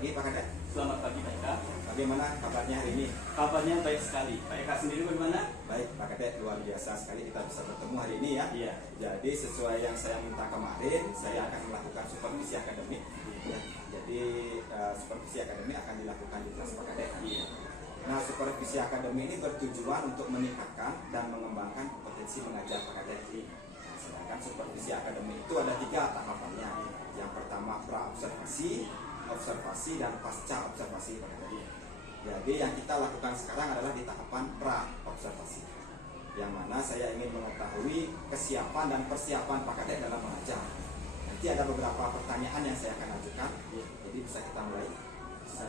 Pagi Pak Kadek. Selamat pagi Pak Eka. Bagaimana kabarnya hari ini? Kabarnya baik sekali. Pak Eka sendiri bagaimana? Baik Pak Kadek, luar biasa sekali kita bisa bertemu hari ini ya. Iya. Jadi sesuai yang saya minta kemarin, saya akan melakukan supervisi akademik. Ya. Jadi supervisi akademik akan dilakukan di kelas Pak Kadek. Iya. Nah, supervisi akademik ini bertujuan untuk meningkatkan dan mengembangkan kompetensi mengajar Pak Kadek. Sedangkan supervisi akademik itu ada 3 tahapannya. Yang pertama pra-observasi, observasi, dan pasca observasi. Jadi yang kita lakukan sekarang adalah di tahapan pra-observasi, yang mana saya ingin mengetahui kesiapan dan persiapan Pak Kadek dalam mengajar. Nanti ada beberapa pertanyaan yang saya akan ajukan, jadi bisa kita mulai. Ya,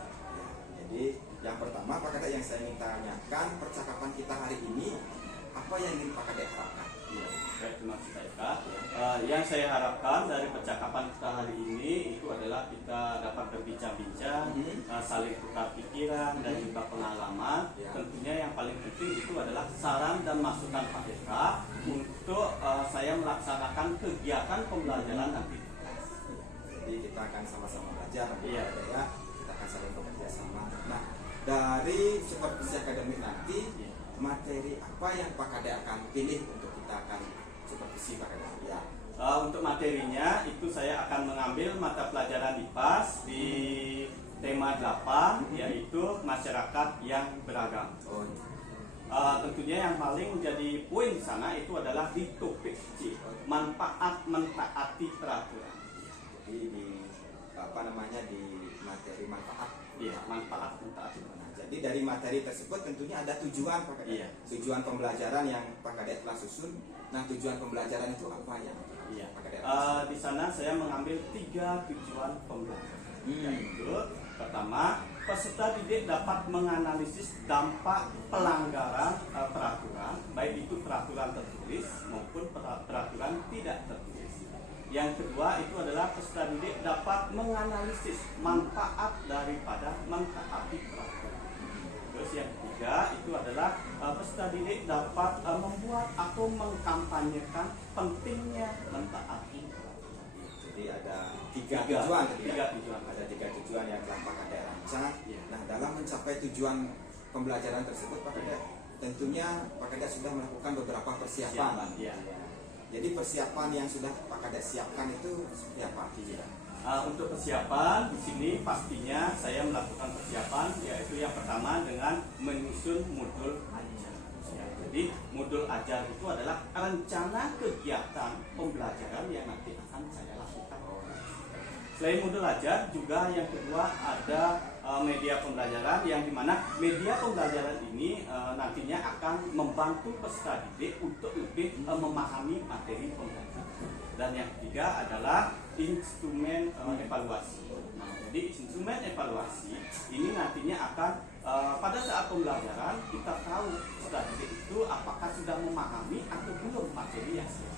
jadi yang pertama Pak Kadek yang saya ingin tanyakan, percakapan kita hari ini apa yang ingin Pak Kadek harapkan? Iya. Baik, terima kasih Pak Eka. Yang saya harapkan dari percakapan kita hari ini itu adalah kita dapat berbincang-bincang, saling tukar pikiran dan juga pengalaman. Tentunya yang paling penting itu adalah saran dan masukan Pak Eka untuk saya melaksanakan kegiatan pembelajaran nanti. Jadi kita akan sama-sama belajar, Iya. ya. Kita akan saling bekerja sama. Nah, dari supervisi akademik nanti, materi apa yang Pak Kadek akan pilih untuk kita akan supervisi Pak Kadek? Ya. Untuk materinya itu saya akan mengambil mata pelajaran IPAS di tema 8, yaitu masyarakat yang beragam. Tentunya yang paling menjadi poin di sana itu adalah di topik C, manfaat mentaati peraturan. Jadi di di materi manfaat. Iya, manfaat mentaati peraturan. Jadi dari materi tersebut tentunya ada tujuan Pak Kadek. Iya. Tujuan Pembelajaran yang Pak Kadek telah susun. Nah, tujuan pembelajaran itu apa ya? Iya. Pak Kadek. Di sana saya mengambil 3 tujuan pembelajaran. Yaitu pertama, peserta didik dapat menganalisis dampak pelanggaran peraturan, baik itu peraturan tertulis maupun peraturan tidak tertulis. Yang kedua itu adalah peserta didik dapat menganalisis manfaat daripada mentaati peraturan. Terus yang ketiga itu adalah peserta didik dapat membuat atau mengkampanyekan pentingnya mentaati peraturan. Jadi ada 3 tujuan. Tiga tujuan. Ada 3 tujuan yang telah Pak Kadek rancang. Iya. Nah, dalam mencapai tujuan pembelajaran tersebut Pak Kadek, tentunya Pak Kadek sudah melakukan beberapa persiapan. Iya. Jadi persiapan yang sudah Pak Kadek siapkan itu seperti apa? Untuk persiapan di sini pastinya saya melakukan persiapan, yaitu yang pertama dengan menyusun modul ajar. Ya, jadi modul ajar itu adalah rencana kegiatan pembelajaran yang nanti akan saya lakukan. Selain modul ajar, juga yang kedua ada media pembelajaran, yang dimana media pembelajaran ini nantinya akan membantu peserta didik untuk lebih memahami materi pembelajaran. Dan yang ketiga adalah instrumen evaluasi. Nah, jadi instrumen evaluasi ini nantinya akan pada saat pembelajaran kita tahu peserta didik itu apakah sudah memahami atau belum materi yang saya.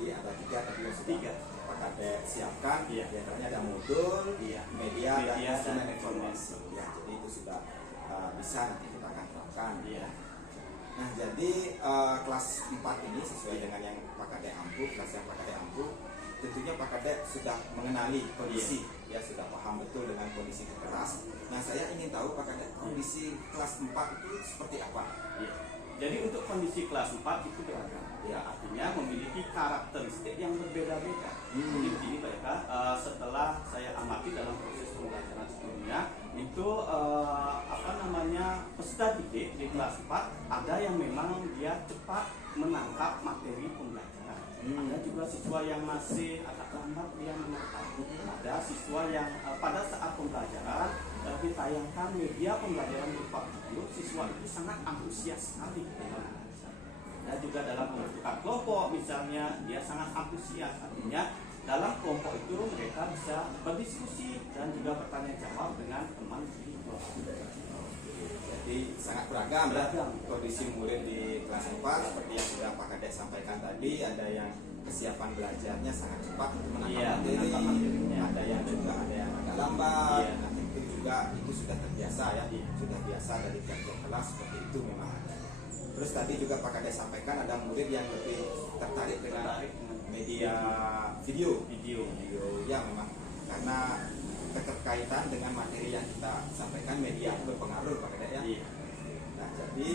Jadi ada 3 tadi yang sudah 3. Pak Kadek siapkan. Iya. Di antaranya ada modul, media, dan instrumen dan evaluasi. Ya, jadi itu sudah bisa nanti kita akan terapkan. Iya. Nah, jadi kelas 4 ini sesuai dengan yang Pak Kadek ampuh, kelas yang Pak Kadek ampuh, tentunya Pak Kadek sudah mengenali kondisi, ya sudah paham betul dengan kondisi di kelas. Nah, saya ingin tahu Pak Kadek, kondisi kelas 4 itu seperti apa? Iya. Jadi untuk kondisi kelas 4 itu beragam. Ya, artinya memiliki karakteristik yang berbeda-beda. Jadi begini Pak Eka, setelah saya amati dalam proses pembelajaran sebelumnya, itu peserta didik di kelas 4 ada yang memang dia cepat menangkap materi pembelajaran. Ada juga siswa yang masih agak lambat dia menangkap. Ada siswa yang pada saat pembelajaran ditayangkan media pembelajaran berupa video, siswa itu sangat antusias sekali dalam belajar. Dan juga dalam pembentukan kelompok misalnya dia sangat antusias, artinya dalam kelompok itu mereka bisa berdiskusi dan juga bertanya jawab dengan teman di kelompok. Jadi sangat beragam. Kondisi murid di kelas 4 seperti yang sudah Pak Kadek sampaikan tadi, ada yang kesiapan belajarnya sangat cepat untuk menangkap materi, ada yang agak lambat. Nah, itu juga itu sudah terbiasa ya, sudah biasa dari tiap kelas seperti itu memang ada. Terus tadi juga Pak Kadek sampaikan ada murid yang lebih tertarik dengan media video ya memang karena keterkaitan dengan materi yang kita sampaikan, media berpengaruh Pak Kadek ya. Iya. Nah, jadi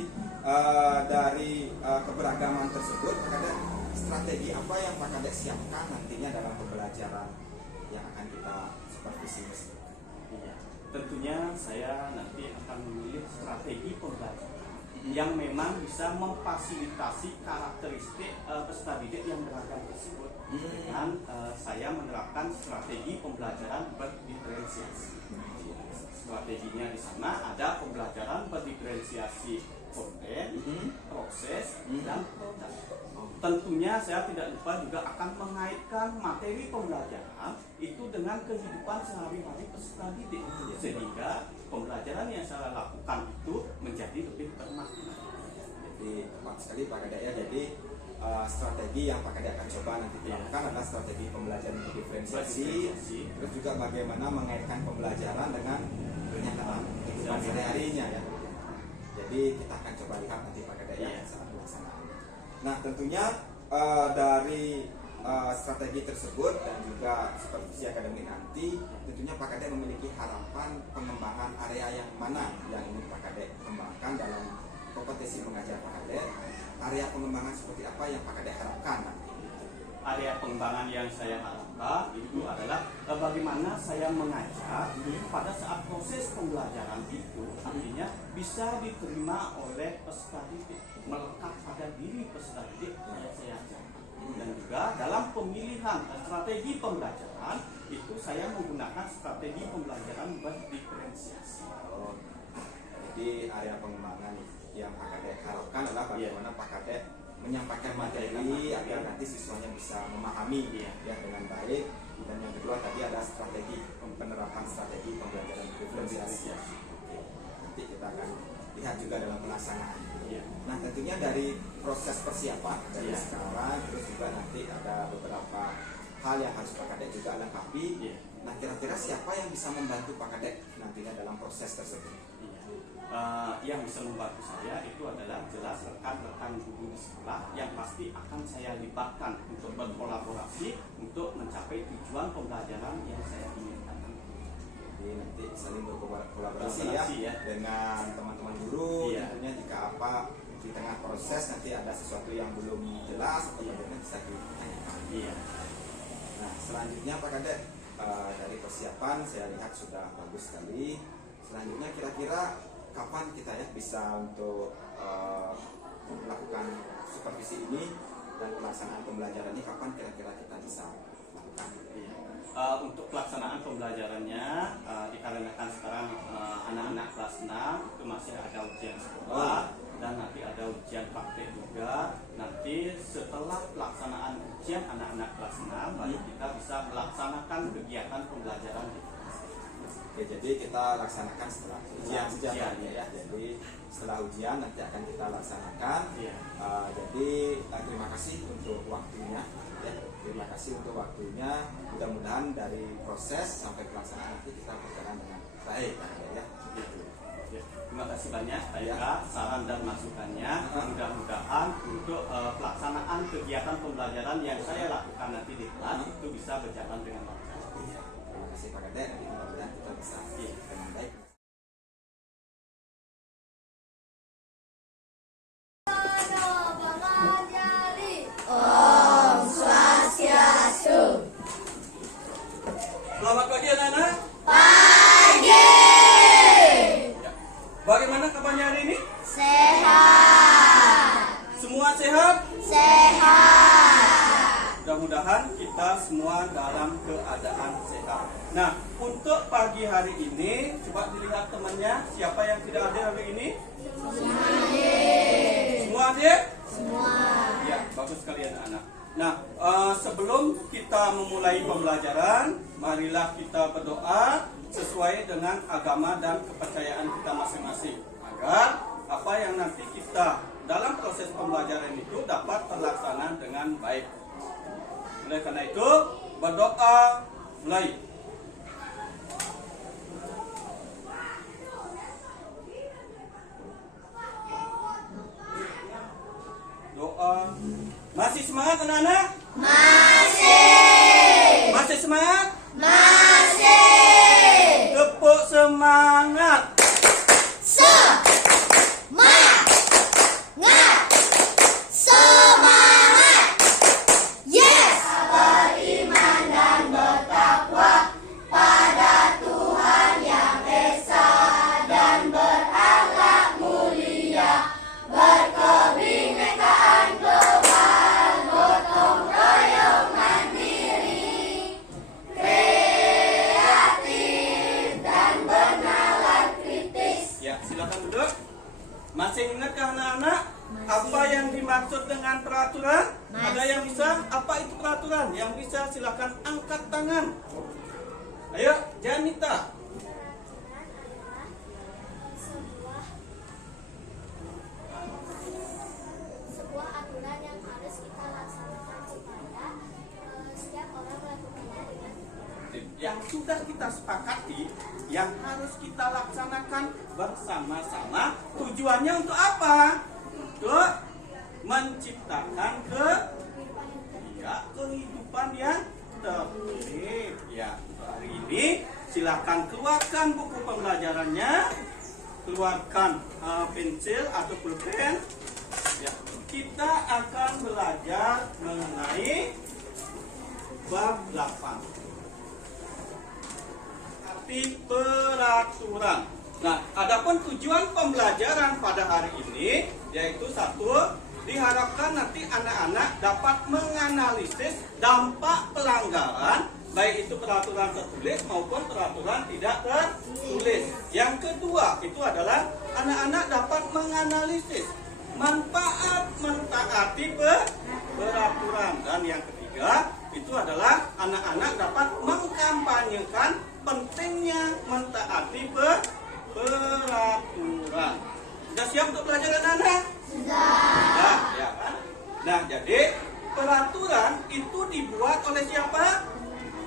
dari keberagaman tersebut Pak Kadek, strategi apa yang Pak Kadek siapkan nantinya dalam pembelajaran yang akan kita supervisi? Iya. Tentunya saya nanti akan memilih strategi pembelajaran yang memang bisa memfasilitasi karakteristik peserta didik yang beragam tersebut dengan saya menerapkan strategi pembelajaran berdiferensiasi. Strateginya di sana ada pembelajaran berdiferensiasi konten, proses, dan produk. Tentunya saya tidak lupa juga akan mengaitkan materi pembelajaran itu dengan kehidupan sehari-hari peserta didik, sehingga pembelajaran yang saya lakukan itu menjadi lebih bermakna. Jadi tepat sekali Pak Kadek ya. Jadi strategi yang Pak Kadek akan coba nanti dilakukan adalah strategi pembelajaran berdiferensiasi, terus juga bagaimana mengaitkan pembelajaran dengan kenyataan kehidupan sehari-harinya ya. Jadi kita akan coba lihat nanti Pak Kadek ya saat pelaksanaan. Nah, tentunya dari strategi tersebut dan juga supervisi akademik nanti, tentunya Pak Kadek memiliki harapan pengembangan area yang mana yang ingin Pak Kadek kembangkan dalam kompetensi mengajar Pak Kadek. Area pengembangan seperti apa yang Pak Kadek harapkan nanti? Area pengembangan yang saya harapkan itu adalah bagaimana saya mengajar pada saat proses pembelajaran itu artinya bisa diterima oleh peserta didik, melekat pada diri peserta didik yang saya ajar. Dan juga dalam pemilihan strategi pembelajaran itu saya menggunakan strategi pembelajaran berdiferensiasi. Jadi area pengembangan yang Pak Kadek harapkan adalah bagaimana Pak Kadek menyampaikan materi agar nanti siswanya bisa memahami ya dengan baik. Dan yang kedua tadi ada strategi penerapan strategi pembelajaran diferensiasi. Nanti kita akan lihat juga dalam pelaksanaan. Nah, tentunya dari proses persiapan dari sekarang, terus juga nanti ada beberapa hal yang harus Pak Kadek juga lengkapi. Nah, kira-kira siapa yang bisa membantu Pak Kadek nantinya dalam proses tersebut? Yang bisa membantu saya itu adalah jelas rekan-rekan guru di sekolah yang pasti akan saya libatkan untuk berkolaborasi untuk mencapai tujuan pembelajaran yang saya inginkan. Jadi nanti saling berkolaborasi ya dengan teman-teman guru. Tentunya jika apa di tengah proses nanti ada sesuatu yang belum jelas atau bagaimana bisa ditanyakan. Nah, selanjutnya Pak Kadek, dari persiapan saya lihat sudah bagus sekali. Selanjutnya kira-kira kapan kita ya bisa untuk melakukan supervisi ini dan pelaksanaan pembelajaran ini, kapan kira-kira kita bisa lakukan? Untuk pelaksanaan pembelajarannya dikarenakan sekarang anak-anak kelas 6 itu masih ada ujian sekolah dan nanti ada ujian praktek juga. Nanti setelah pelaksanaan ujian anak-anak kelas 6 baru kita bisa melaksanakan kegiatan pembelajaran. Oke, jadi kita laksanakan setelah ujian ya. Jadi setelah ujian nanti akan kita laksanakan. Jadi terima kasih untuk waktunya. Terima kasih untuk waktunya. Mudah-mudahan dari proses sampai pelaksanaan nanti kita berjalan dengan baik ya. Terima kasih banyak Pak saran dan masukannya. Mudah-mudahan untuk pelaksanaan kegiatan pembelajaran yang saya lakukan nanti di kelas itu bisa berjalan dengan lancar. Terima kasih Pak Kadek. Nanti mudah-mudahan kita bisa dengan baik. Selamat pagi anak-anak. Pagi. Bagaimana kabarnya hari ini? Sehat. Semua sehat? Sehat. Mudah-mudahan kita semua dalam keadaan sehat. Nah, untuk pagi hari ini, coba dilihat temannya, siapa yang tidak hadir hari ini? Semua hadir? Semua. Ya, bagus sekali anak-anak. Nah, sebelum kita memulai pembelajaran, marilah kita berdoa sesuai dengan agama dan kepercayaan kita masing-masing, agar apa yang nanti kita dalam proses pembelajaran itu dapat terlaksana dengan baik. Oleh karena itu, berdoa mulai. Doa. Masih semangat anak-anak? Masih. Masih semangat? Masih. pelajaran yang bisa silakan angkat tangan. Ayo, Janita. Sebuah aturan yang harus kita laksanakan supaya setiap orang melakukannya dengan Yang sudah kita sepakati, yang harus kita laksanakan bersama-sama. Tujuannya untuk apa? Untuk menciptakan kehidupan yang tertib. Ya, hari ini silakan keluarkan buku pembelajarannya, keluarkan pensil atau pulpen. Ya, kita akan belajar mengenai bab 8. Arti peraturan. Nah, adapun tujuan pembelajaran pada hari ini yaitu satu, diharapkan nanti anak-anak dapat menganalisis dampak pelanggaran baik itu peraturan tertulis maupun peraturan tidak tertulis. Yang kedua itu adalah anak-anak dapat menganalisis manfaat mentaati peraturan, dan yang ketiga itu adalah anak-anak dapat mengkampanyekan pentingnya mentaati peraturan. Sudah siap untuk belajar anak-anak? Sudah, ya kan? Nah, jadi peraturan itu dibuat oleh siapa?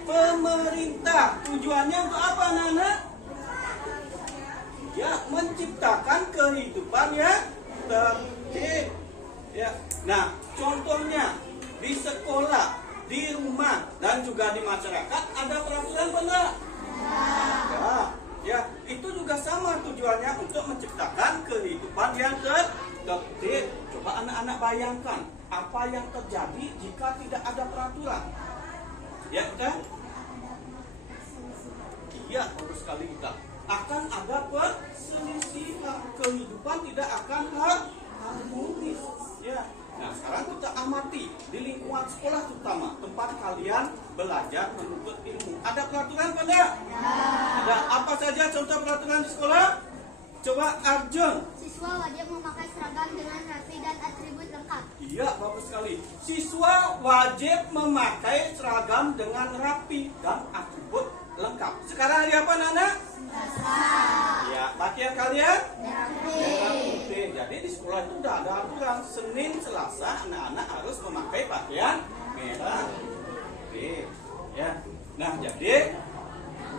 Pemerintah. Tujuannya untuk apa, anak-anak? Ya, menciptakan kehidupan yang tertib. Ya. Nah, contohnya di sekolah, di rumah, dan juga di masyarakat ada peraturan benar? Ya, itu juga sama tujuannya untuk menciptakan kehidupan yang tertib. Coba anak-anak bayangkan apa yang terjadi jika tidak ada peraturan. Ya, kan? Iya, bagus sekali kita. Akan ada perselisihan, kehidupan tidak akan harmonis. Ya. Nah, sekarang kita amati di lingkungan sekolah terutama tempat kalian belajar menuntut ilmu. Ada peraturan pada? Ada. Apa saja contoh peraturan di sekolah? Coba Arjun. siswa wajib memakai seragam dengan rapi dan atribut lengkap. Iya, bagus sekali. Siswa wajib memakai seragam dengan rapi dan atribut lengkap. Sekarang hari apa, Nana? Ya, pakaian kalian? Merah putih. Jadi di sekolah itu sudah ada aturan. Senin, Selasa, anak-anak harus memakai pakaian merah putih. Ya. Nah, jadi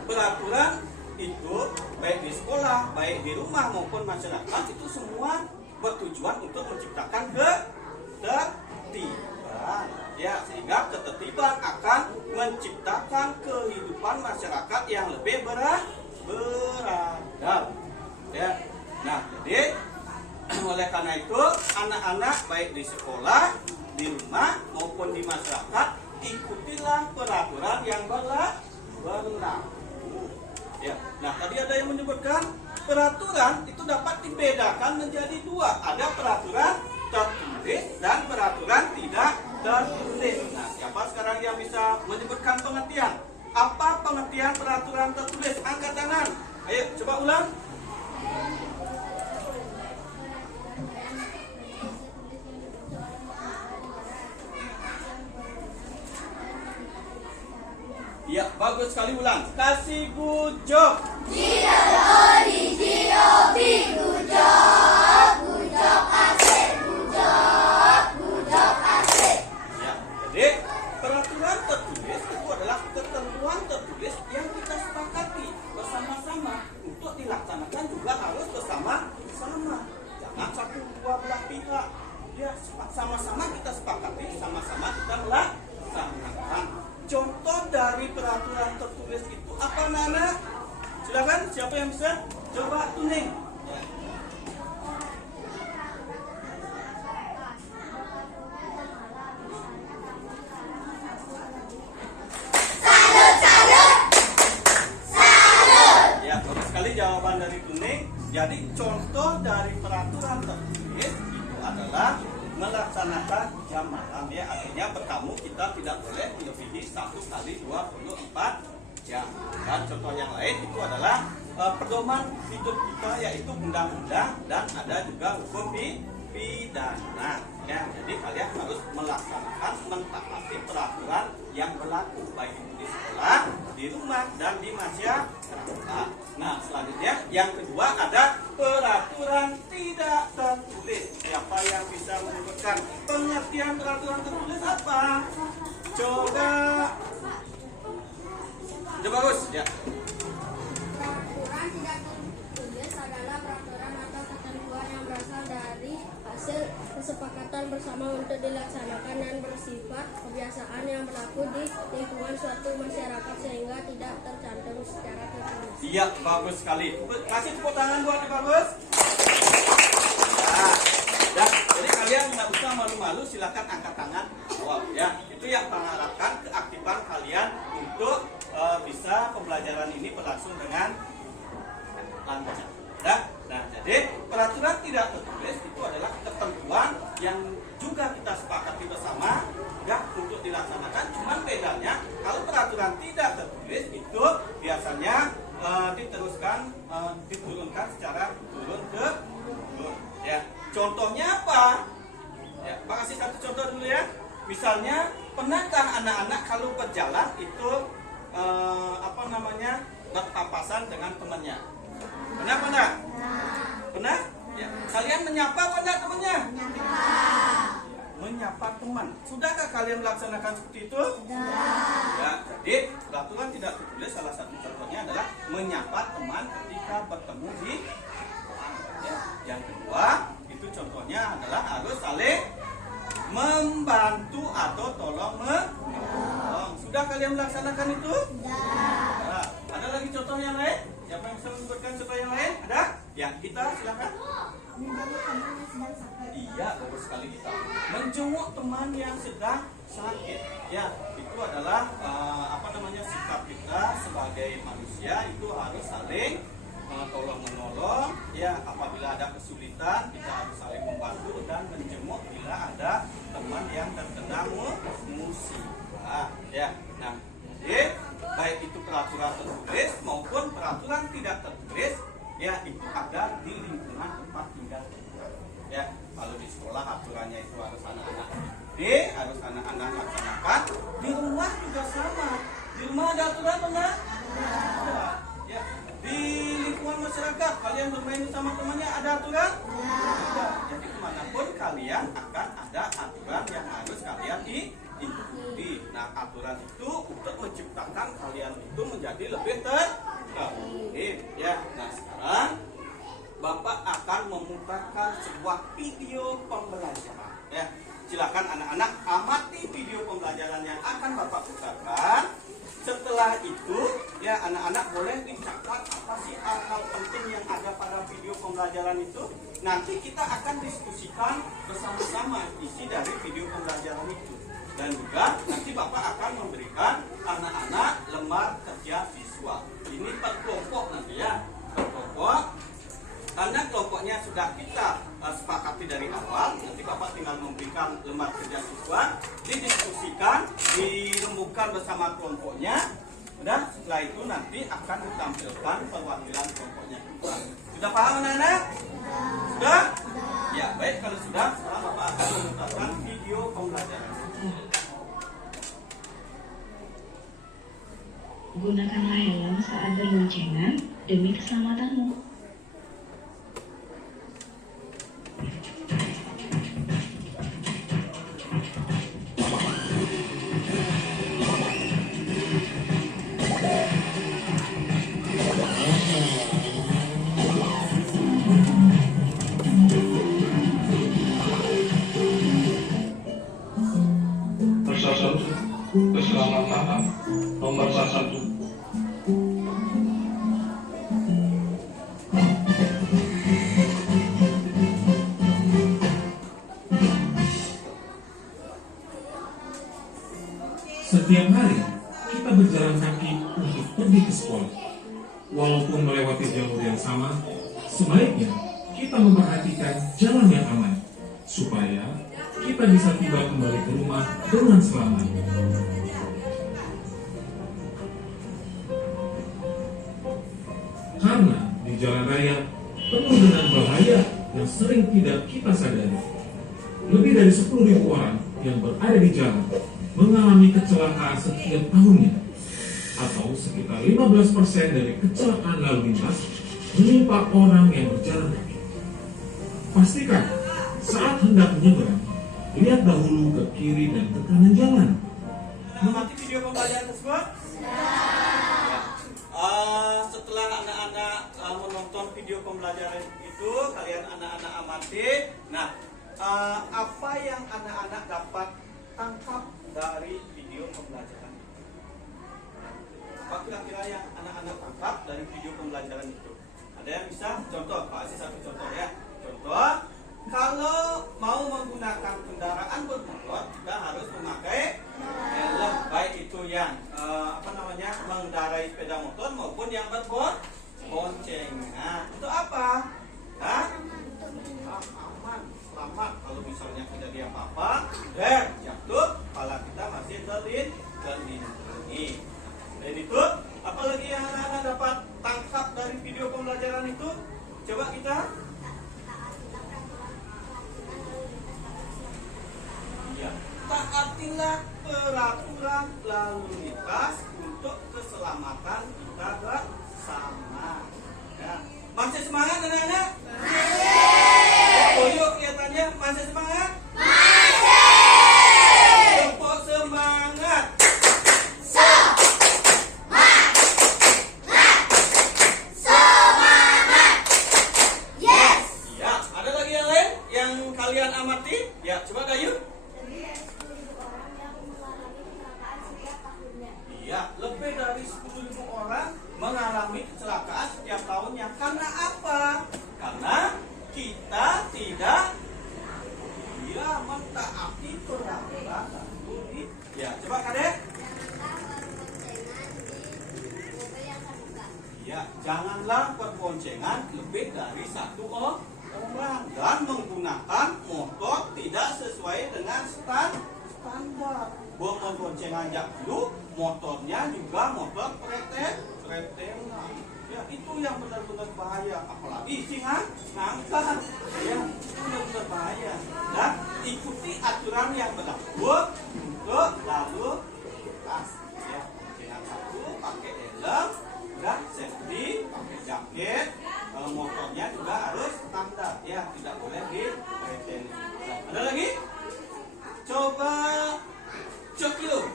peraturan itu baik di sekolah, baik di rumah maupun masyarakat itu semua bertujuan untuk menciptakan ketertiban. Ya, sehingga ketertiban akan menciptakan kehidupan masyarakat yang lebih beradab. Ya. Nah, jadi oleh karena itu anak-anak baik di sekolah, di rumah maupun di masyarakat ikutilah peraturan yang berlaku. Ya. Nah, tadi ada yang menyebutkan peraturan itu dapat dibedakan menjadi dua. Ada peraturan tertulis dan peraturan tidak tertulis. Nah, siapa sekarang yang bisa menyebutkan pengertian? Apa pengertian peraturan tertulis? Angkat tangan. Ayo, coba ulang. Ya, bagus sekali ulang. Kasih gujok. Ya, jadi peraturan tertulis itu adalah ketentuan tertulis yang kita sepakati bersama-sama untuk dilaksanakan juga harus bersama-sama. Jangan satu dua belah pihak. Ya, sama-sama kita sepakati, sama-sama kita melaksanakan. Contoh dari peraturan tertulis itu apa, Nana? Silakan, siapa yang bisa? Coba tuning. Ya. Ya, bagus sekali jawaban dari tuning. Jadi contoh dari peraturan tertulis itu adalah melaksanakan jam malam, ya, artinya bertamu kita tidak boleh melebihi 1 kali 24 jam. Dan contoh yang lain itu adalah pedoman hidup kita yaitu undang-undang dan ada juga hukum pidana. Ya, jadi kalian harus melaksanakan mentaati peraturan yang berlaku baik itu di sekolah, di rumah, dan di masyarakat. Nah, selanjutnya yang kedua ada peraturan tidak tertulis. Siapa yang bisa menyebutkan pengertian peraturan tertulis apa? Coba. Udah bagus ya. Peraturan tidak tertulis adalah peraturan atau ketentuan yang berasal dari hasil kesepakatan bersama untuk dilaksanakan dan bersifat kebiasaan yang berlaku di lingkungan suatu masyarakat sehingga tidak tercantum secara tertulis. Iya, bagus sekali. Kasih tepuk tangan buat yang bagus. Ya, jadi kalian nggak usah malu-malu, silakan angkat tangan. Wow, ya, itu yang mengharapkan keaktifan kalian untuk bisa pembelajaran ini berlangsung dengan lancar. Ya, nah, jadi peraturan tidak tertulis itu adalah ketentuan yang juga kita sepakati bersama, ya, untuk dilaksanakan. Cuman bedanya kalau peraturan tidak tertulis itu biasanya diturunkan secara turun ke turun. Ya, contohnya apa? Ya, Pak kasih satu contoh dulu ya. Misalnya, pernahkah anak-anak kalau berjalan itu berpapasan dengan temannya? Pernah? Pernah? Ya. Kalian menyapa apa enggak temannya? Menyapa teman. Sudahkah kalian melaksanakan seperti itu? Sudah. Ya, jadi peraturan tidak tertulis salah satu contohnya adalah menyapa teman ketika bertemu di ya. Yang kedua, itu contohnya adalah harus saling membantu atau tolong menolong. Sudah kalian melaksanakan itu? Sudah. Ada lagi contoh yang lain? Siapa yang bisa menyebutkan contoh yang lain? Ada? Ya, kita silakan. Iya, bagus sekali kita. Menjenguk teman yang sedang sakit. Ya, itu adalah sikap kita sebagai manusia itu harus saling tolong menolong. Ya, apabila ada kesulitan kita harus saling membantu dan menjenguk bila ada teman yang terkena musibah. Ya, nah, jadi baik itu peraturan tertulis maupun peraturan tidak tertulis, ya itu ada di lingkungan tempat tinggal kita. Ya, kalau di sekolah aturannya itu harus anak-anak harus anak-anak laksanakan. Di rumah juga sama. Di rumah ada aturan benar? Ada. Ya. Di lingkungan masyarakat kalian bermain bersama temannya ada aturan? Ada. Jadi kemanapun kalian akan ada aturan yang harus kalian ikuti. Nah, aturan itu untuk menciptakan kalian itu menjadi lebih tertib. Ya. Nah, sekarang Bapak akan memutarkan sebuah video pembelajaran. Ya. Silakan anak-anak amati video pembelajaran yang akan Bapak putarkan. Setelah itu, ya anak-anak boleh dicatat apa sih hal-hal penting yang ada pada video pembelajaran itu. Nanti kita akan diskusikan bersama-sama isi dari video pembelajaran itu. Dan juga nanti Bapak akan memberikan anak-anak lembar kerja siswa. Ini per kelompok nanti ya, per kelompok. Karena kelompoknya sudah kita sepakati dari awal, nanti Bapak tinggal memberikan lembar kerja siswa, didiskusikan, dirembukan bersama kelompoknya. Udah, setelah itu nanti akan ditampilkan perwakilan kelompoknya. Sudah paham anak-anak? Sudah? Ya, baik kalau sudah, sekarang Bapak akan memutarkan video pembelajaran. Gunakanlah helm saat berboncengan demi keselamatanmu. Keselamatan nomor 1. Setiap hari kita berjalan kaki untuk pergi ke sekolah. Walaupun melewati jalur yang sama, sebaiknya kita memperhatikan jalan yang aman supaya kita bisa tiba kembali ke rumah dengan selamat. Karena di jalan raya penuh dengan bahaya yang sering tidak kita sadari. Lebih dari 10.000 orang yang berada di jalan mengalami kecelakaan setiap tahunnya, atau sekitar 15% dari kecelakaan lalu lintas menimpa orang yang berjalan kaki. Pastikan saat hendak menyeberang, lihat dahulu ke kiri dan ke kanan jalan. Mengamati video pembelajaran tersebut? Setelah anak-anak menonton video pembelajaran itu, kalian anak-anak amati. Nah, apa yang anak-anak dapat tangkap dari video pembelajaran itu? Apa kira-kira yang anak-anak tangkap dari video pembelajaran itu? Ada yang bisa? Contoh, Pak Aziz satu contoh ya. Contoh, kalau mau menggunakan kendaraan bermotor, kita harus memakai helm, baik itu yang mengendarai sepeda motor maupun yang berboncengan. Untuk apa? Aman, selamat. Kalau misalnya terjadi apa-apa, jatuh, kepala kita masih terlindungi. Dan itu, apalagi yang anak-anak dapat tangkap dari video pembelajaran itu? Coba kita. Ya, taatilah peraturan lalu lintas untuk keselamatan kita bersama. Ya. Masih semangat anak-anak? Masih. Yuk kelihatannya masih semangat? Masih. Tepuk semangat. Semangat. Yes. Ya, ada lagi yang lain yang kalian amati? Ya, coba Dayu. Iya, lebih dari 10.000 orang mengalami kecelakaan setiap tahunnya. Karena apa? Karena kita tidak mentaati peraturan lalu lintas. Ya, coba Kadek. Ya, janganlah berboncengan lebih dari satu orang dan menggunakan motor tidak sesuai dengan standar. Berboncengan jak dulu, motornya juga motor pretengan. Ya, itu yang benar-benar bahaya. Apalagi ngangkat. Ya, itu benar-benar bahaya. Dan ikuti aturan yang berlaku untuk lalu lintas. Ya, boncengan satu, pakai helm, dan safety, pakai jaket. Motornya juga harus standar. Ya, tidak boleh dipretengan. Ada lagi? Coba Cokyo.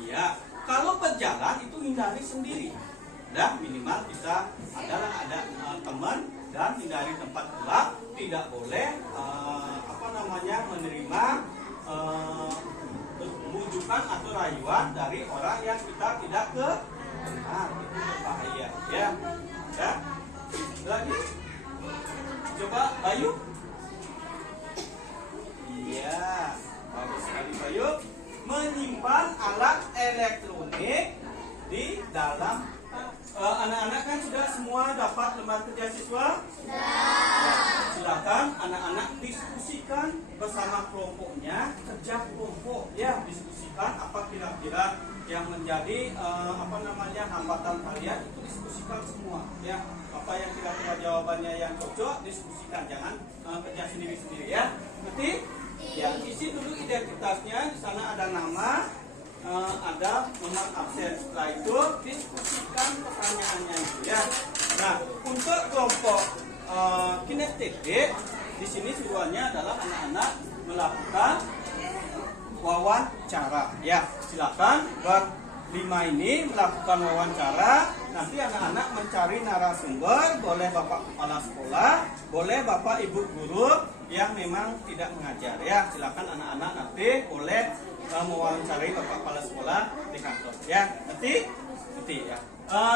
Iya, kalau berjalan itu hindari sendiri. Dah minimal bisa ada teman dan hindari tempat gelap. Tidak boleh menerima bujukan atau rayuan dari orang yang kita tidak kenal. Itu berbahaya. Ya, ya. Lagi. Coba Bayu. Iya, bagus sekali Bayu. Menyimpan alat elektronik di dalam. Anak-anak kan sudah semua dapat lembar kerja siswa? Sudah. Silakan anak-anak diskusikan bersama kelompoknya, kerja kelompok. Ya, diskusikan apa kira-kira yang menjadi hambatan kalian, itu diskusikan semua. Ya, apa yang kira-kira jawabannya yang cocok, diskusikan, jangan kerja sendiri-sendiri ya. Ngerti? Ya, isi dulu identitasnya. Di sana ada nama, ada nomor absen. Setelah itu diskusikan pertanyaannya itu ya. Nah, untuk kelompok kinestetik, di sini tujuannya adalah anak-anak melakukan wawancara. Ya, silakan berlima ini melakukan wawancara. Nanti anak-anak mencari narasumber, boleh bapak kepala sekolah, boleh bapak ibu guru yang memang tidak mengajar ya. Silakan anak-anak nanti boleh mewawancarai bapak kepala sekolah di kantor ya. Nanti ya.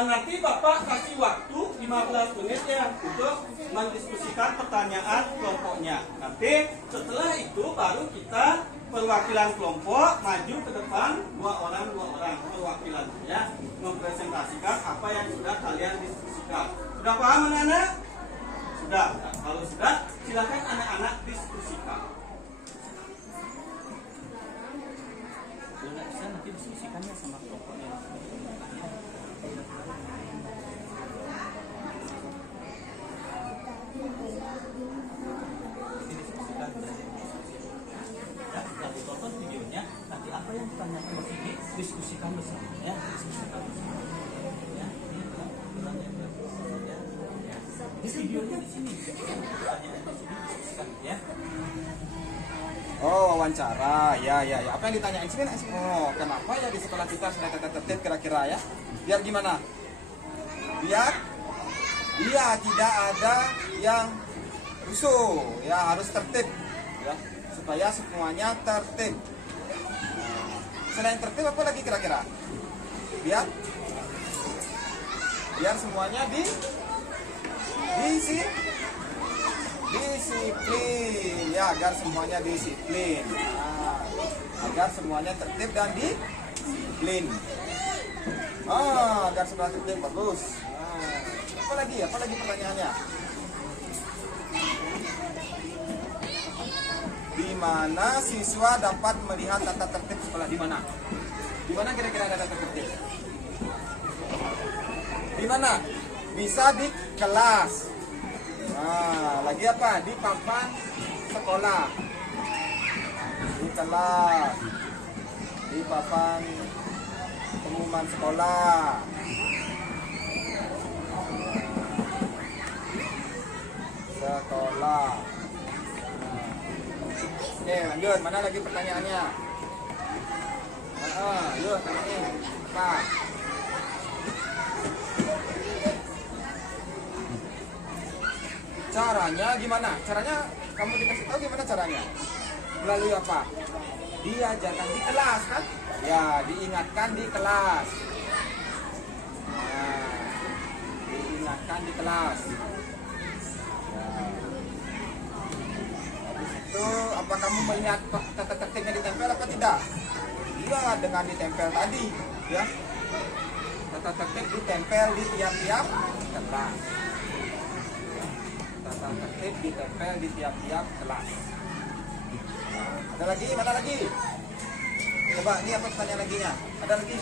Nanti bapak kasih waktu 15 menit ya untuk mendiskusikan pertanyaan kelompoknya. Nanti setelah itu baru kita perwakilan kelompok maju ke depan dua orang perwakilan ya, mempresentasikan apa yang sudah kalian diskusikan. Sudah paham anak-anak? Sudah. Nah, kalau sudah, silakan anak-anak diskusikan. Kalau nggak bisa nanti diskusikannya sama kelompoknya. Ya, yang ditonton videonya, nanti apa yang ditanyakan di sini diskusikan bersama ya, diskusikan bersama. Ya, ini aturan yang dilakukan ya. Ya. Di videonya di sini, pertanyaan di sini diskusikan ya. Oh, wawancara. Ya. Apa yang ditanyain sih? Oh, kenapa ya di sekolah kita sudah tertib kira-kira ya? Biar gimana? Biar tidak ada yang rusuh. Ya, harus tertib. Ya, supaya semuanya tertib. Nah, selain tertib apa lagi kira-kira? Biar semuanya disiplin ya, agar semuanya disiplin. Nah, agar semuanya tertib dan disiplin. Agar semuanya tertib, bagus. Apa lagi pertanyaannya? Di mana siswa dapat melihat tata tertib sekolah? Di mana kira-kira ada tata tertib? Di mana? Bisa di kelas. Nah, lagi apa? Di papan sekolah. Di kelas. Di papan pengumuman sekolah. Sekolah. Oke, lanjut. Mana lagi pertanyaannya? Yuk, tanyain. Apa? Caranya gimana? Caranya kamu dikasih tahu gimana caranya? Melalui apa? Diajarkan di kelas kan? Ya, diingatkan di kelas. Nah, diingatkan di kelas. Habis itu apa kamu melihat tata tertibnya ditempel apa tidak? Iya, dengan ditempel tadi, ya. Tata tertib ditempel di tiap-tiap kelas. Tata tertib ditempel di tiap-tiap kelas. Ada lagi? Mana lagi? Coba, ini apa pertanyaan lagi nya? Ada lagi?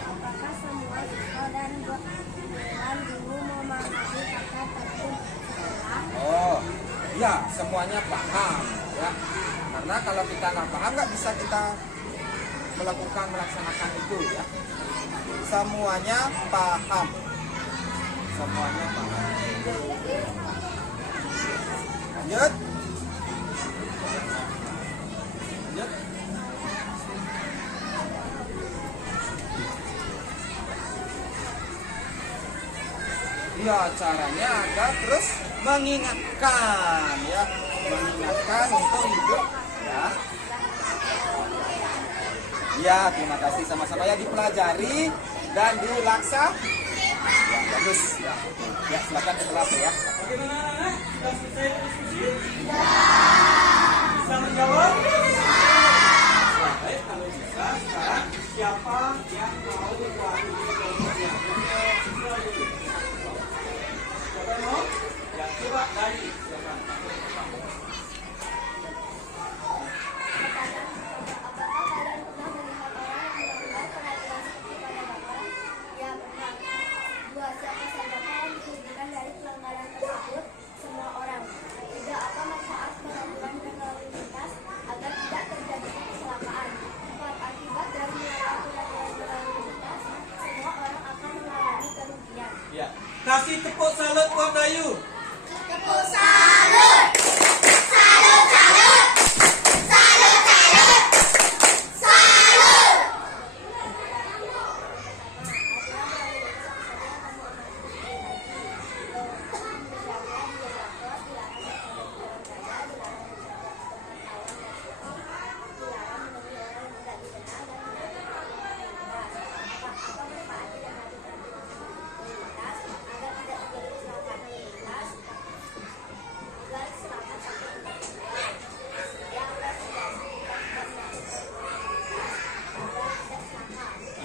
Apakah semua siswa dan guru memahami tata tertib sekolah? Oh, ya, semuanya paham, ya. Karena kalau kita nggak paham, nggak bisa kita melaksanakan itu, ya. Semuanya paham. Semuanya paham. Lanjut. Ya, caranya agar terus mengingatkan, ya, mengingatkan untuk hidup, ya. Ya, terima kasih sama-sama ya, dipelajari dan dilaksanakan. Ya, bagus. Ya, silakan ke kelas ya. Bagaimana anak? Sudah selesai diskusi? Bisa menjawab? Baik, kalau bisa sekarang siapa yang mau mewakili siapa yang mau? Ya, coba dari siapa? Apakah kalian pernah melihat orang yang melakukan perhatian seperti pada Bapak? Ya, pernah. 2. Siapa saja yang dirugikan dari pelanggaran tersebut? Semua orang. 3. Apa manfaat peraturan berlalu lintas agar tidak terjadi kecelakaan? 4. Akibat dari melanggar peraturan berlalu lintas, semua orang akan mengalami kerugian. Ya, kasih tepuk salut buat Dayu. Tepuk salut! Salut, salut! Salut, salut! Salut!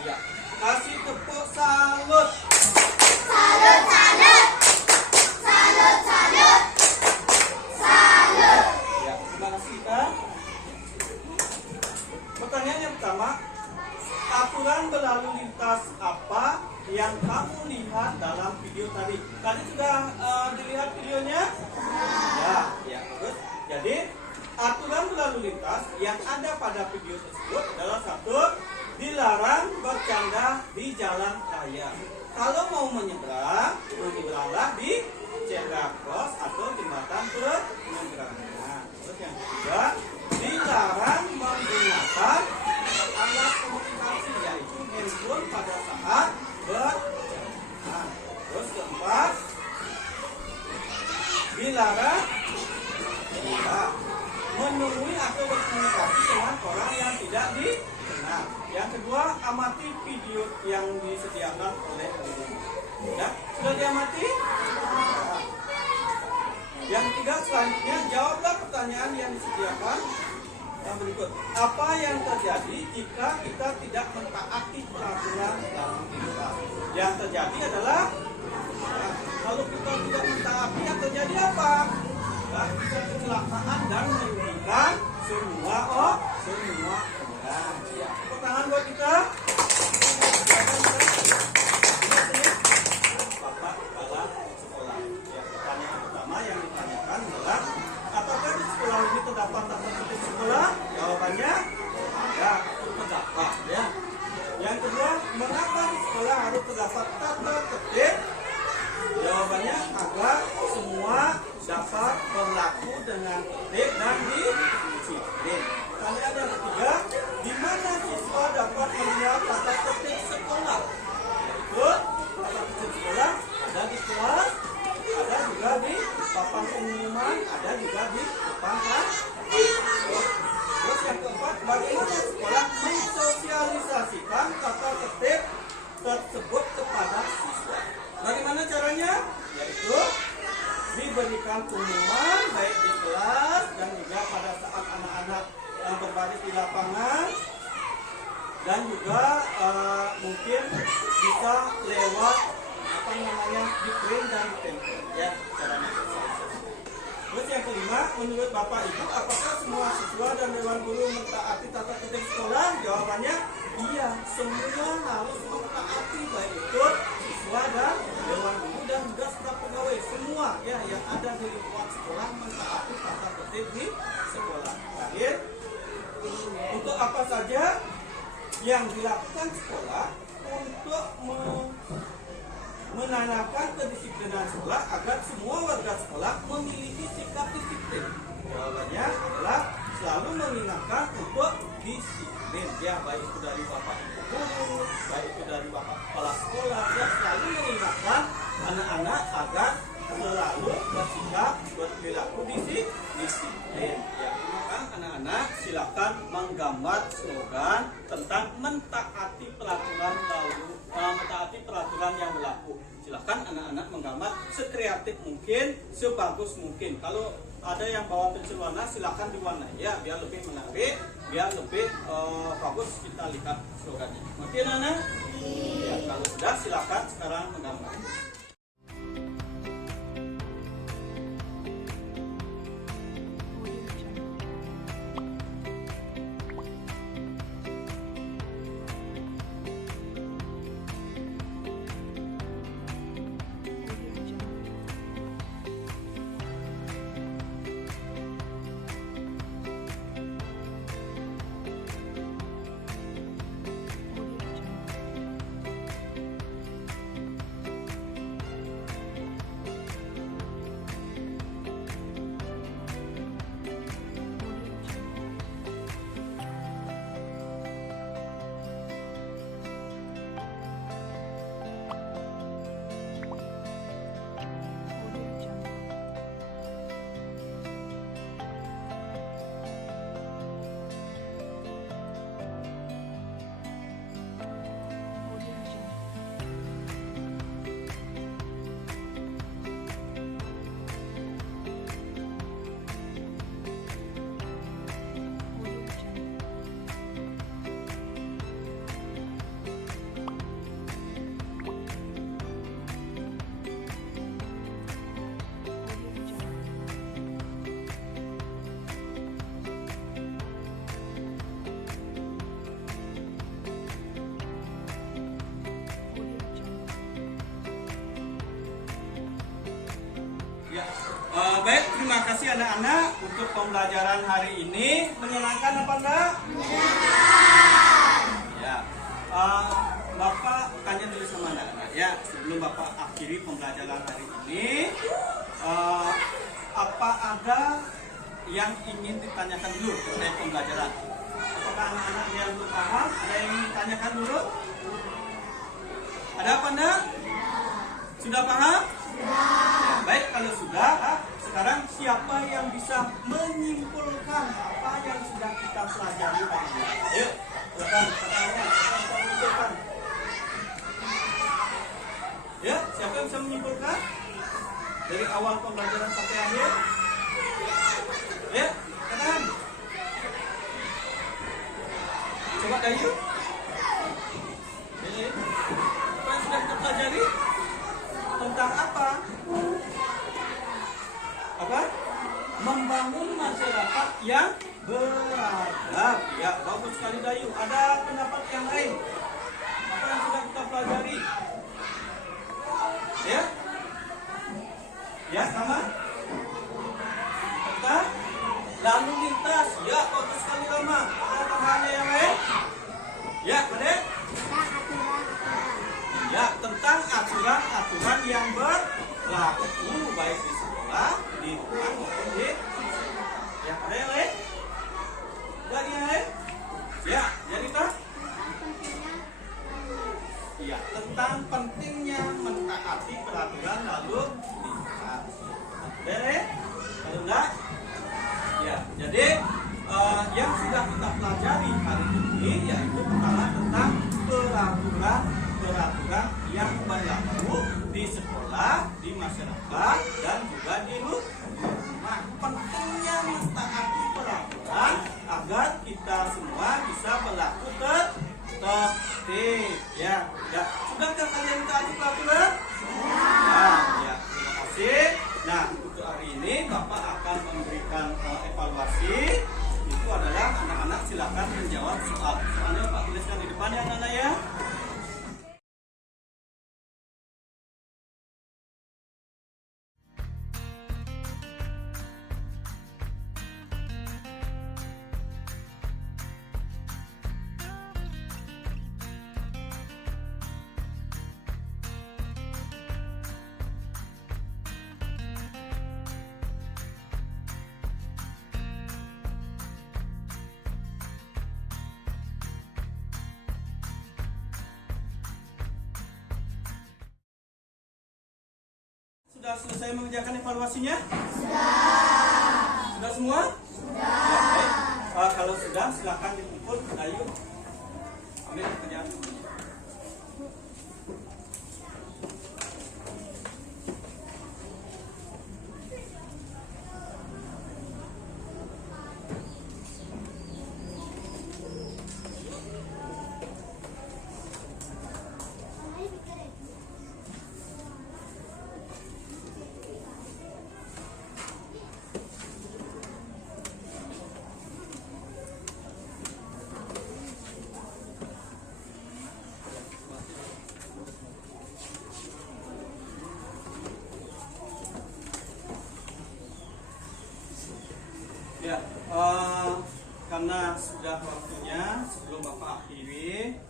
Ya, kasih tepuk salut. Salut, salut! Salut, salut! Salut! Ya, terima kasih Kak. Pertanyaan yang pertama, aturan berlalu lintas apa yang kamu lihat dalam video tadi? Tadi sudah dilihat videonya? Ya, terus. Jadi aturan berlalu lintas yang ada pada video tersebut adalah satu, dilarang bercanda di jalan raya. Kalau mau menyeberang, menyeberanglah di zebra cross atau jembatan penyeberangan. Terus yang ketiga, dilarang menggunakan alat komunikasi yaitu handphone pada saat berjalan. Terus keempat, dilarang menemui atau berkomunikasi dengan orang yang tidak dikenal. Yang kedua, amati video yang disediakan oleh guru. Ya, sudah diamati? Yang ketiga, selanjutnya jawablah pertanyaan yang disediakan yang berikut. Apa yang terjadi jika kita tidak mentaati peraturan lalu lintas? Yang terjadi adalah kalau kita tidak mentaati, yang terjadi apa? Bisa kecelakaan dan merugikan semua orang. Ya, tepuk tangan buat kita. Bapak kepala sekolah. Ya, pertanyaan pertama yang ditanyakan adalah, apakah di sekolah ini terdapat tata tertib sekolah? Jawabannya ada, terdapat. Ya. Yang kedua, mengapa di sekolah harus terdapat tata tertib? Jawabannya agar semua dapat berlaku dengan tertib dan disiplin. Pertanyaan yang ketiga, di mana siswa dapat melihat tata tertib sekolah? Yaitu tata tertib sekolah ada di kelas, ada juga di papan pengumuman, ada juga di papan kantor. Terus yang keempat, bagaimana sekolah mensosialisasikan tata tertib tersebut kepada siswa? Bagaimana caranya? Yaitu diberikan pengumuman baik di kelas dan juga pada saat anak-anak berbaris di lapangan, dan juga mungkin bisa lewat di print dan di tempel, ya, caranya. Terus yang kelima, menurut Bapak Ibu, apakah semua siswa dan dewan guru mentaati tata tertib sekolah? Jawabannya iya, semua harus mentaati, baik itu siswa dan dewan guru dan juga staf pegawai, semua ya yang ada di lingkungan sekolah mentaati tata tertib di sekolah. Terakhir, untuk apa saja yang dilakukan sekolah untuk menanamkan kedisiplinan sekolah agar semua warga sekolah memiliki sikap disiplin? Jawabannya adalah selalu mengingatkan untuk disiplin, ya, baik itu dari Bapak Ibu guru, baik itu dari Bapak kepala sekolah, ya, selalu mengingatkan anak-anak agar selalu bersikap berperilaku disiplin. Ya, maka anak-anak silakan menggambar slogan tentang mentaati peraturan yang berlaku. Silakan anak-anak menggambar sekreatif mungkin, sebagus mungkin. Kalau ada yang bawa pensil warna, silakan diwarnai, ya, biar lebih menarik, biar lebih bagus kita lihat slogannya. Oke, anak-anak? Ya, kalau sudah silakan sekarang menggambar. Baik, terima kasih anak-anak untuk pembelajaran hari ini. Menyenangkan apa enggak? Menyenangkan. Ya, Bapak tanya dulu sama anak-anak ya. Sebelum Bapak akhiri pembelajaran hari ini, apa ada yang ingin ditanyakan dulu terkait pembelajaran? Apakah anak-anak yang belum paham ada yang ingin ditanyakan dulu? Ada apa enggak? Sudah paham? Ya, baik, kalau sudah, sekarang siapa yang bisa menyimpulkan apa yang sudah kita pelajari tadi? Ayo, silakan, menyimpulkan. Ya, siapa yang bisa menyimpulkan dari awal pembelajaran sampai akhir? Ya, katakan. Coba Dayu. Apa yang sudah kita pelajari? Tentang apa? Apa? Membangun masyarakat yang beradab. Ya, bagus sekali Dayu. Ada pendapat yang lain? Apa yang sudah kita pelajari? Ya? Ya, sama? Kita lalu lintas. Ya, bagus sekali Rama. Ada tambahannya yang lain? Ya, Adek? Ya, tentang aturan-aturan yang berlaku baik di sekolah, di rumah maupun di ya, ada yang lain? Ada yang lain? Ya, jadi tak? Ya, tentang pentingnya mentaati peraturan lalu lintas. Ada? Kalau enggak? Ya, jadi yang sudah kita pelajari hari ini yaitu pertama tentang peraturan yang berlaku di sekolah, di masyarakat, dan juga di rumah. Pentingnya mentaati peraturan agar kita semua bisa berlaku tertib. Ya, sudahkah kalian taati peraturan? Ya, terima kasih. Nah, untuk hari ini Bapak akan memberikan evaluasi. Itu adalah anak-anak silakan menjawab soal. Soalnya Pak tuliskan di depan ya anak-anak ya. Sudah selesai mengerjakan evaluasinya? Sudah semua? Ya, baik. Kalau sudah, silakan dikumpul. Ayo, ambil pekerjaan. Ya, karena sudah waktunya sebelum Bapak akhiri,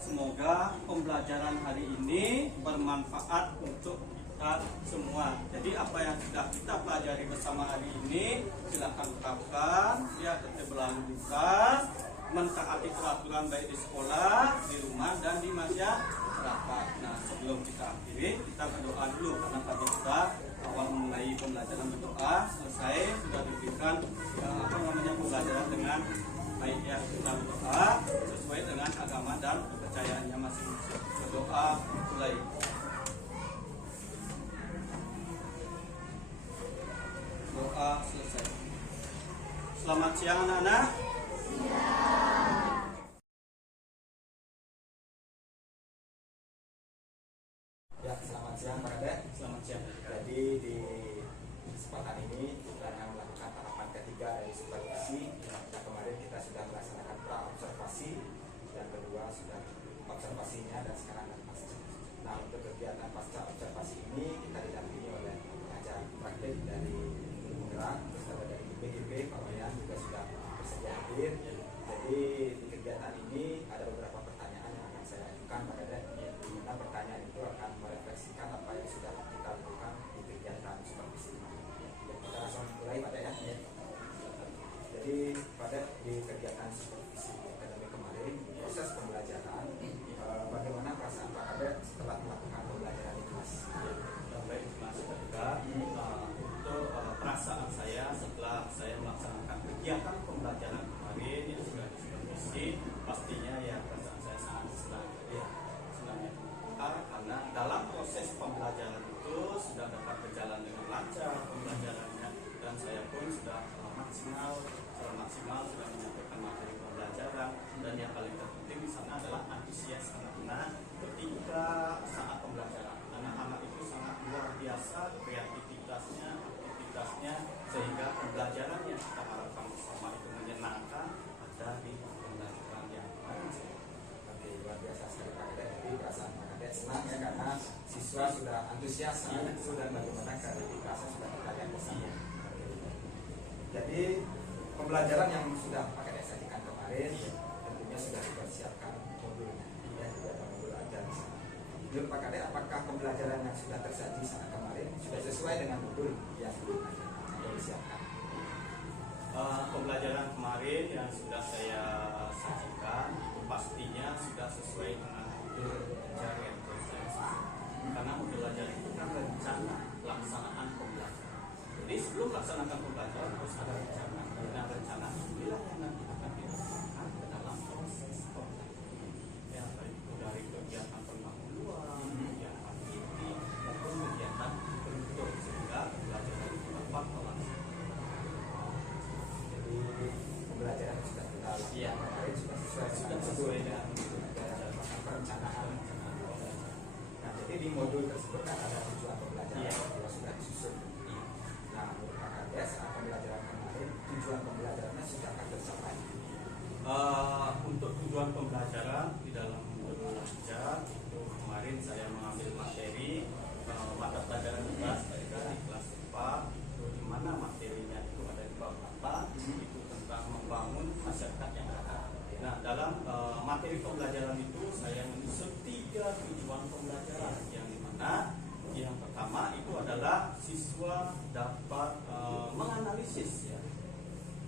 semoga pembelajaran hari ini bermanfaat untuk kita semua. Jadi apa yang sudah kita pelajari bersama hari ini silakan terapkan, ya, tetap berlalu lintas, mentaati peraturan baik di sekolah, di rumah dan di masyarakat. Nah, sebelum kita akhiri, kita berdoa dulu karena tadi kita awal mulai pembelajaran berdoa, selesai sudah diberikan pembelajaran dengan baik ya. Kita berdoa sesuai dengan agama dan kepercayaannya masing-masing. Berdoa mulai. Doa selesai. Selamat siang anak-anak. Ya, selamat siang Pak Adek. Selamat siang. Jadi di kesempatan ini kita akan melakukan tahapan ketiga dari supervisi. Nah, kemarin kita sudah melaksanakan pra-observasi, yang kedua sudah observasinya, dan sekarang pasca. Nah, untuk kegiatan pasca observasi ini kita didampingi oleh pengajar praktik hadir. Jadi di kegiatan ini ada beberapa pertanyaan yang akan saya ajukan pada Dek. Di mana pertanyaan itu akan merefleksikan apa yang sudah kita lakukan di kegiatan supervisi. Ya, kita langsung mulai pada ya. Jadi pada di kegiatan supervisi akademik kemarin, proses pembelajaran, bagaimana perasaan Pak Kadek setelah melakukan pembelajaran di kelas? Baik, Mas Teguh. Untuk perasaan saya setelah saya melaksanakan kegiatan pembelajaran kemarin yang sudah disupervisi, pastinya ya perasaan saya sangat senang. Ya, senangnya karena dalam proses pembelajaran itu sudah dapat berjalan dengan lancar pembelajarannya, dan saya pun sudah maksimal sudah menyampaikan materi pembelajaran, dan yang paling terpenting di sana adalah antusias anak-anak ketika saat pembelajaran. Anak-anak itu sangat luar biasa kreativitasnya, aktivitasnya, sehingga pembelajaran yang kita harapkan bersama itu menyenangkan ada di pembelajaran yang lain. Oke, luar biasa sekali Pak Kadek. Jadi perasaan Pak Kadek senang ya karena siswa sudah antusias dan bagaimana kreativitasnya sudah kita lihat bersama. Jadi pembelajaran yang sudah Pak Kadek sajikan kemarin tentunya sudah dipersiapkan modulnya, ya, ada modul ajar di sana. Menurut Pak Kadek, apakah pembelajaran yang sudah tersaji saat kemarin sudah sesuai dengan modul yang disiapkan? Pembelajaran kemarin yang sudah saya sajikan itu pastinya sudah sesuai dengan modul ajar yang telah saya susun. Karena modul ajar itu kan rencana pelaksanaan pembelajaran. Jadi sebelum melaksanakan pembelajaran harus ada rencana. Nah, rencana inilah yang nanti akan dilaksanakan ke dalam proses pembelajaran. Ya, baik itu dari kegiatan pendahuluan, kegiatan inti, maupun kegiatan penutup, sehingga pembelajaran itu dapat terlaksana. Jadi pembelajaran yang sudah kita lakukan kemarin sudah sesuai dengan perencanaan. Nah, jadi di modul tersebut kan ada tujuan pembelajaran yang sudah disusun. Nah, menurut Pak Kadek saat pembelajaran kemarin tujuan pembelajarannya sudah akan tercapai. Untuk tujuan pembelajaran di dalam modul ajar itu kemarin saya mengambil materi mata pelajaran kelas di kelas 4, itu di mana materinya itu ada di bab 4, itu tentang membangun masyarakat yang ada. Nah, dalam materi pembelajaran itu saya menyusun 3 tujuan pembelajaran yang dimana yang pertama itu adalah siswa dapat menganalisis, ya,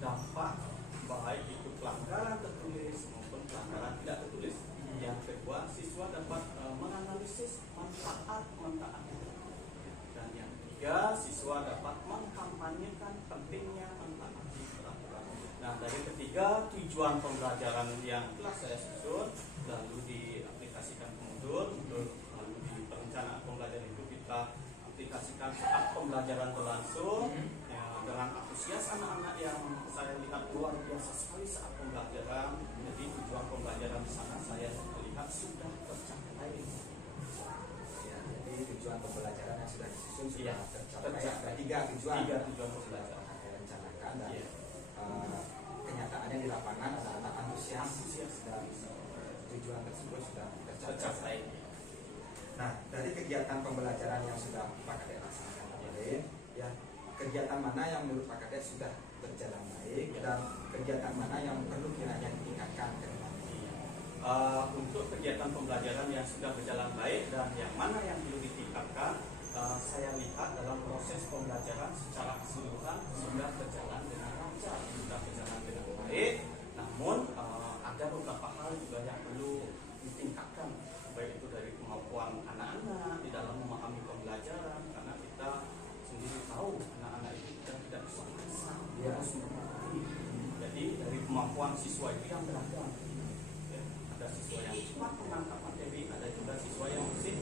dapat baik itu pelanggaran tertulis maupun pelanggaran tidak tertulis. Yang kedua, siswa dapat menganalisis manfaat. Dan yang ketiga, siswa dapat mengkampanyekan pentingnya manfaat peraturan. Nah, dari ketiga tujuan pembelajaran yang telah saya susun lalu diaplikasikan ke modul, lalu di perencanaan pembelajaran itu kita aplikasikan saat pembelajaran berlangsung, ya, dengan antusias anak-anak yang saya lihat luar biasa sekali saat pembelajaran. Jadi tujuan pembelajaran di sana saya lihat sudah tercapai. Ya, jadi tujuan pembelajaran yang sudah disusun sudah tercapai. tercapai. Ada 3 tujuan. 3 tujuan pembelajaran yang direncanakan dan kenyataannya di lapangan anak-anak antusias dan tujuan tersebut sudah tercapai. Nah, dari kegiatan pembelajaran yang sudah Pak Kadek laksanakan kemarin, ya, kegiatan mana yang menurut Pak Kadek sudah berjalan baik dan kegiatan mana yang perlu kiranya ditingkatkan ke depan? Untuk kegiatan pembelajaran yang sudah berjalan baik dan yang mana yang perlu ditingkatkan, saya lihat dalam proses pembelajaran secara keseluruhan sudah berjalan dengan lancar, sudah berjalan dengan baik. Namun ada beberapa hal juga yang perlu ditingkatkan, baik itu dari kemampuan anak-anak di dalam memahami pembelajaran, karena kita sendiri tahu anak-anak itu tidak bisa masak, dia harus mengerti. Jadi dari kemampuan siswa itu yang beragam. Ya, ada siswa yang cepat menangkap materi, ada juga siswa yang masih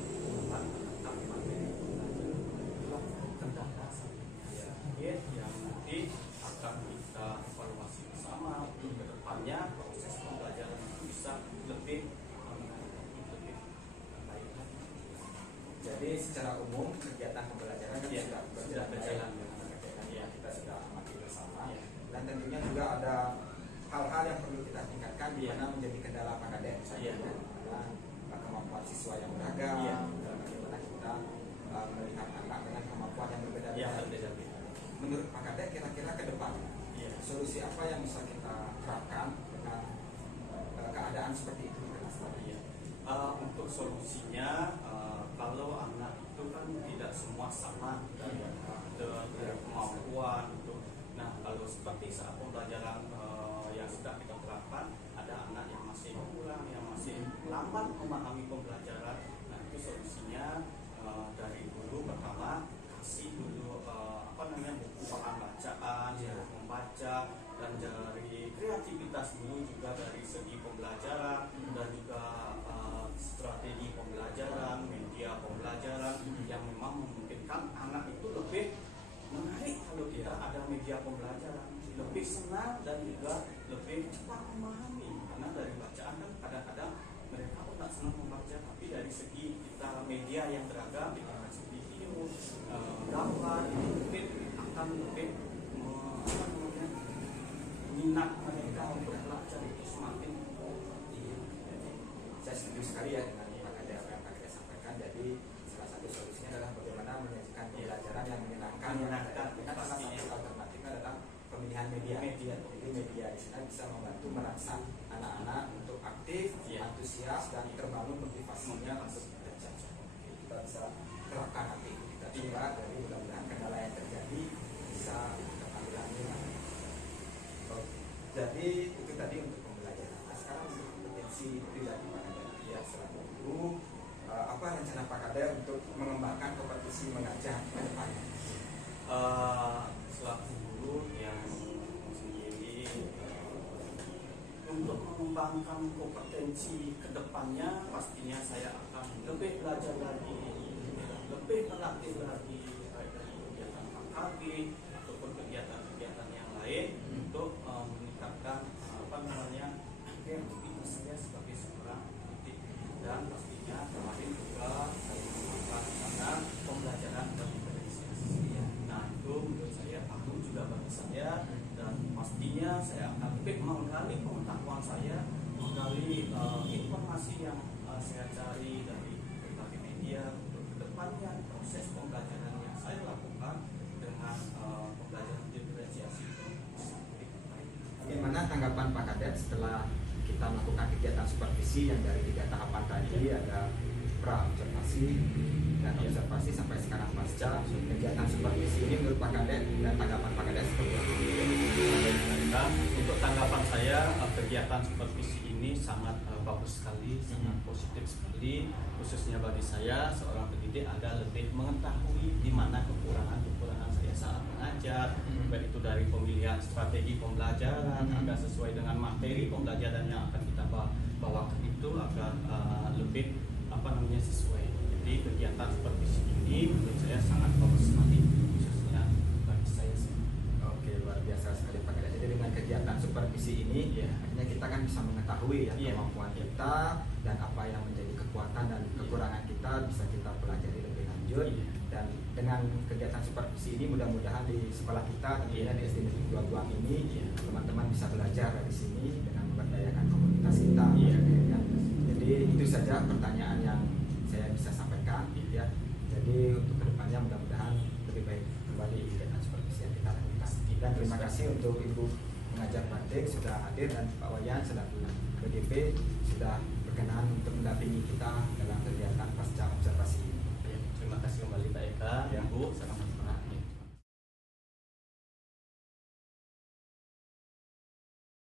lambat menangkap materi pembelajaran. Itulah kendala sedikit yang nanti akan kita evaluasi bersama untuk kedepannya proses pembelajaran itu bisa lebih baik lagi. Jadi secara umum kegiatan pembelajaran sudah berjalan dengan baik. Kita sudah amati bersama. Dan tentunya juga ada hal-hal yang perlu kita tingkatkan di mana menjadi kendala Pak Kadek, misalnya karena kemampuan siswa yang beragam dan bagaimana kita melihat anak dengan kemampuan yang berbeda-beda. Menurut Pak Kadek kira-kira ke depan solusi apa yang bisa kita terapkan dengan keadaan seperti itu? Iya. Untuk solusinya, kalau anak itu kan tidak semua sama dari kemampuan itu. Nah, kalau seperti saat pembelajaran yang sudah kita terapkan, ada anak yang masih kurang, yang masih lambat memahami pembelajaran. Nah, itu solusinya dari guru pertama kasih dulu buku bahan bacaan, membaca, dan dari kreativitas dulu juga dari segi pembelajaran dan juga strategi pembelajaran, media pembelajaran yang memang memungkinkan anak itu lebih menarik kalau kita ada media pembelajaran, lebih senang dan juga lebih cepat memahami. Karena dari bacaan kan kadang-kadang mereka tak senang membaca, tapi dari segi kita media yang beragam, kita kasih video, gambar, itu mungkin akan lebih minat mereka untuk belajar itu semakin. Saya setuju sekali ya dengan Pak Kades apa yang Pak Kades sampaikan. Jadi salah satu solusinya adalah bagaimana menyajikan pembelajaran yang menyenangkan. Dengan salah satu alternatifnya adalah pemilihan media. Jadi media di sana bisa membantu merangsang anak-anak untuk aktif, antusias, dan terbangun motivasinya untuk belajar. Kita bisa terapkan nanti. Kita coba dari mudah-mudahan kendala yang terjadi bisa tertanggulangi. Jadi itu tadi untuk pembelajaran. Nah, sekarang untuk kompetensi pribadi Pak Kades ya selaku guru, apa rencana Pak Kades untuk mengembangkan kompetisi mengajar ke depannya? Selaku guru yang sendiri untuk mengembangkan kompetensi ke depannya, pastinya saya akan lebih belajar lagi, lebih berlatih lagi baik dari kegiatan KKB ataupun kegiatan-kegiatan yang lain untuk meningkatkan kreativitas saya sebagai seorang pendidik. Dan pastinya kemarin juga saya mengembangkan karena pembelajaran dan diferensiasi. Nah, itu menurut saya perlu juga bagi saya, dan pastinya saya akan lebih menggali pengetahuan saya, menggali informasi yang saya cari dari berbagai media untuk kedepannya proses pembelajaran yang saya lakukan dengan pembelajaran diferensiasi itu bisa lebih baik. Bagaimana tanggapan Pak Kades setelah kita melakukan kegiatan supervisi yang dari 3 tahapan tadi, ada pra observasi dan observasi sampai sekarang pasca kegiatan supervisi ini, menurut Pak Kades dan tanggapan Pak Kades seperti apa? Untuk tanggapan saya, kegiatan supervisi ini sangat bagus sekali, sangat positif sekali, khususnya bagi saya seorang pendidik agar lebih mengetahui di mana kekurangan saya saat mengajar, baik itu dari pemilihan strategi pembelajaran agar sesuai dengan materi pembelajaran yang akan kita bawakan itu agar lebih sesuai. Jadi kegiatan supervisi ini menurut saya sangat bagus sekali, khususnya bagi saya sendiri. Oke, luar biasa sekali Pak Kades. Jadi dengan kegiatan supervisi ini, akhirnya kita kan bisa mengetahui kemampuan kita dan apa yang menjadi kekuatan dan kekurangan kita bisa kita pelajari lebih lanjut. Dan dengan kegiatan supervisi ini mudah-mudahan di sekolah kita, tentunya di SD Negeri 2 Guang ini, teman-teman bisa belajar dari sini dengan memberdayakan komunitas kita. Jadi itu saja pertanyaan yang saya bisa sampaikan. Jadi untuk kedepannya mudah-mudahan lebih baik kembali kegiatan supervisi yang kita lakukan. Dan terima kasih untuk Ibu pengajar Batik sudah hadir, dan Pak Wayan selaku BDP sudah berkenan untuk mendampingi kita dalam kegiatan pasca observasi ini. Terima kasih kembali Pak Eka, Ibu,